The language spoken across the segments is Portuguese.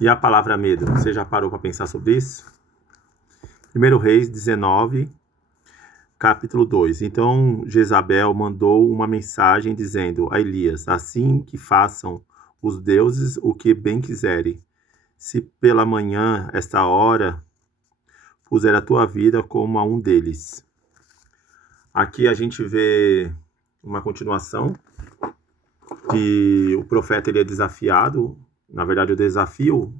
E a palavra medo, você já parou para pensar sobre isso? 1 Reis 19, capítulo 2. Então Jezabel mandou uma mensagem dizendo a Elias: assim que façam os deuses o que bem quiserem, se pela manhã, esta hora, puser a tua vida como a um deles. Aqui a gente vê uma continuação que o profeta ele é desafiado. Na verdade, o desafio,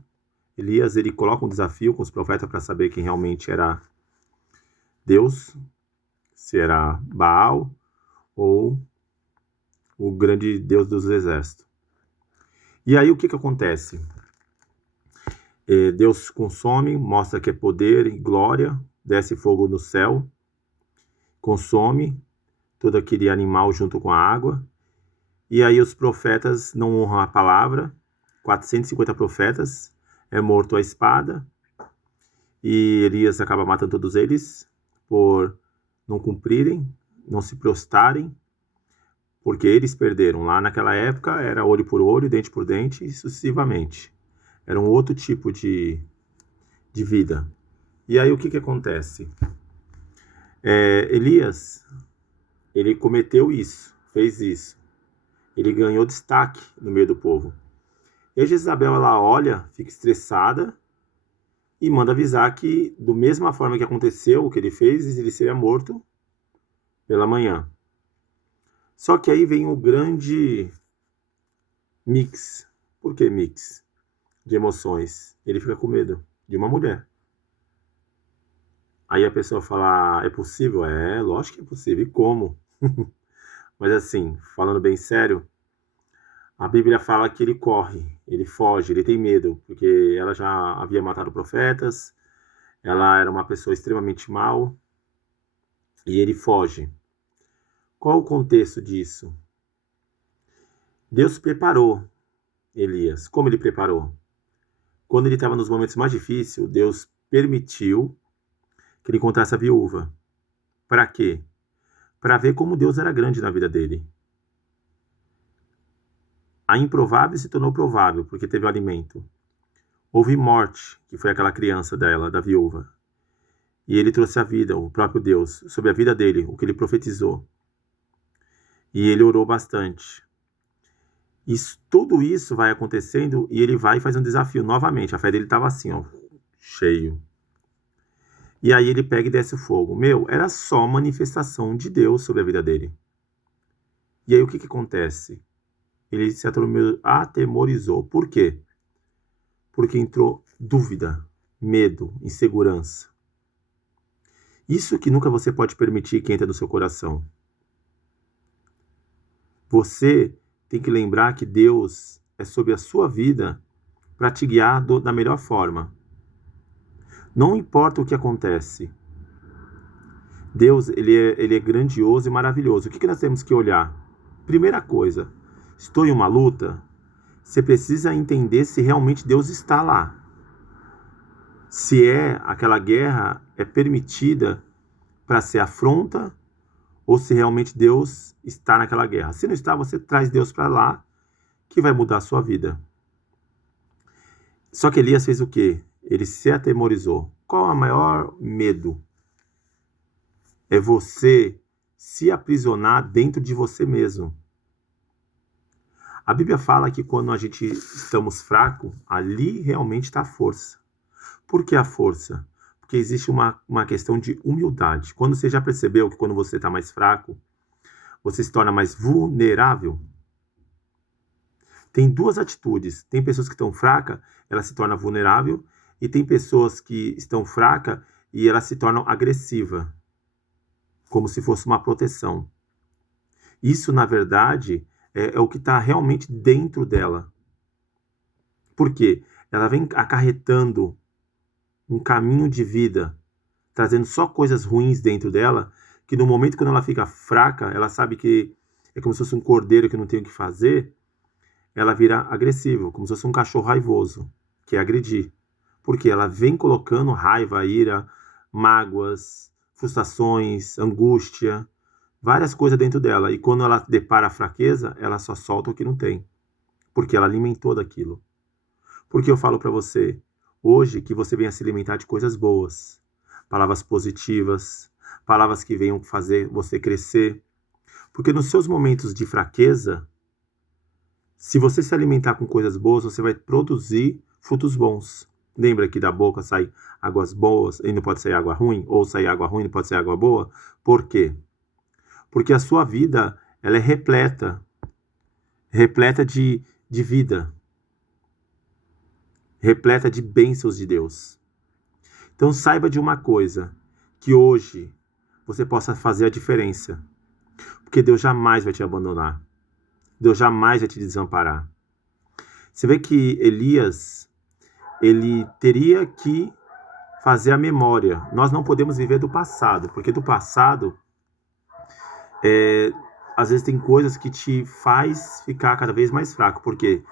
Elias ele coloca um desafio com os profetas para saber quem realmente era Deus, se era Baal ou o grande Deus dos exércitos. E aí o que acontece? Deus consome, mostra que é poder e glória, desce fogo no céu, consome todo aquele animal junto com a água. E aí os profetas não honram a palavra, 450 profetas, é morto a espada, e Elias acaba matando todos eles por não cumprirem, não se prostarem, porque eles perderam. Lá naquela época era olho por olho, dente por dente e sucessivamente. Era um outro tipo de vida. E aí o que acontece? Elias, ele cometeu isso, fez isso. Ele ganhou destaque no meio do povo. E Jezabel, ela olha, fica estressada e manda avisar que, da mesma forma que aconteceu o que ele fez, ele seria morto pela manhã. Só que aí vem o grande mix. Por que mix? De emoções. Ele fica com medo de uma mulher. Aí a pessoa fala, é possível? É, lógico que é possível. E como? Mas assim, falando bem sério, a Bíblia fala que ele corre, ele foge, ele tem medo, porque ela já havia matado profetas, ela era uma pessoa extremamente mal, e ele foge. Qual o contexto disso? Deus preparou Elias. Como ele preparou? Quando ele estava nos momentos mais difíceis, Deus permitiu que ele encontrasse a viúva. Para quê? Para ver como Deus era grande na vida dele. A improvável se tornou provável, porque teve o alimento. Houve morte, que foi aquela criança dela, da viúva. E ele trouxe a vida, o próprio Deus, sobre a vida dele, o que ele profetizou. E ele orou bastante. Tudo isso vai acontecendo e ele vai e faz um desafio novamente. A fé dele estava assim, ó, cheio. E aí ele pega e desce o fogo. Era só manifestação de Deus sobre a vida dele. E aí o que acontece? Ele se atemorizou. Por quê? Porque entrou dúvida, medo, insegurança. Isso que nunca você pode permitir que entre no seu coração. Você tem que lembrar que Deus é sobre a sua vida para te guiar da melhor forma. Não importa o que acontece. Deus, ele é grandioso e maravilhoso. O que nós temos que olhar? Primeira coisa, estou em uma luta, você precisa entender se realmente Deus está lá. Se aquela guerra é permitida para ser afronta ou se realmente Deus está naquela guerra. Se não está, você traz Deus para lá, que vai mudar a sua vida. Só que Elias fez o quê? Ele se atemorizou. Qual é o maior medo? É você se aprisionar dentro de você mesmo. A Bíblia fala que quando a gente estamos fracos, ali realmente está a força. Por que a força? Porque existe uma questão de humildade. Quando você já percebeu que quando você está mais fraco, você se torna mais vulnerável? Tem duas atitudes. Tem pessoas que estão fracas, ela se torna vulnerável, e tem pessoas que estão fracas e elas se tornam agressivas, como se fosse uma proteção. Isso, na verdade, é o que está realmente dentro dela. Por quê? Ela vem acarretando um caminho de vida, trazendo só coisas ruins dentro dela, que no momento quando ela fica fraca, ela sabe que é como se fosse um cordeiro que não tem o que fazer, ela vira agressiva, como se fosse um cachorro raivoso, que é agredir. Porque ela vem colocando raiva, ira, mágoas, frustrações, angústia, várias coisas dentro dela. E quando ela depara a fraqueza, ela só solta o que não tem. Porque ela alimentou daquilo. Porque eu falo para você, hoje, que você venha se alimentar de coisas boas, palavras positivas, palavras que venham fazer você crescer. Porque nos seus momentos de fraqueza, se você se alimentar com coisas boas, você vai produzir frutos bons. Lembra que da boca sai águas boas e não pode sair água ruim? Ou sair água ruim e não pode sair água boa? Por quê? Porque a sua vida, ela é repleta de vida, repleta de bênçãos de Deus. Então saiba de uma coisa, que hoje você possa fazer a diferença. Porque Deus jamais vai te abandonar. Deus jamais vai te desamparar. Você vê que Elias, ele teria que fazer a memória. Nós não podemos viver do passado, porque do passado, às vezes tem coisas que te faz ficar cada vez mais fraco, porque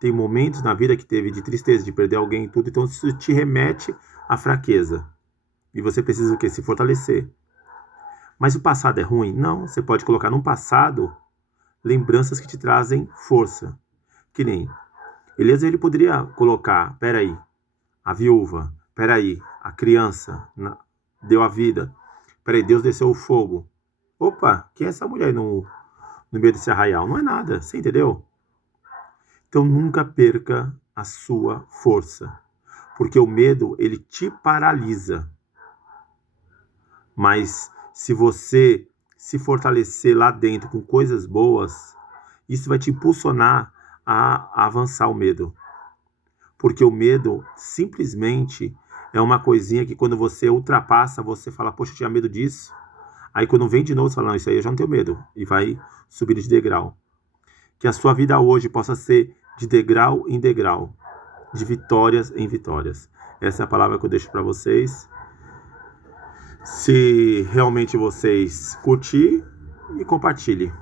tem momentos na vida que teve de tristeza, de perder alguém e tudo, então isso te remete à fraqueza. E você precisa o quê? Se fortalecer. Mas o passado é ruim? Não, você pode colocar no passado lembranças que te trazem força. Que nem Elias, ele poderia colocar, peraí, a viúva, peraí, a criança deu a vida, peraí, Deus desceu o fogo. Opa, quem é essa mulher aí no meio desse arraial? Não é nada, você entendeu? Então nunca perca a sua força, porque o medo, ele te paralisa. Mas se você se fortalecer lá dentro com coisas boas, isso vai te impulsionar a avançar o medo. Porque o medo simplesmente é uma coisinha que quando você ultrapassa, você fala, poxa, eu tinha medo disso. Aí quando vem de novo, você fala, não, isso aí eu já não tenho medo. E vai subindo de degrau. Que a sua vida hoje possa ser de degrau em degrau, de vitórias em vitórias. Essa é a palavra que eu deixo para vocês. Se realmente vocês curtirem, e compartilhem.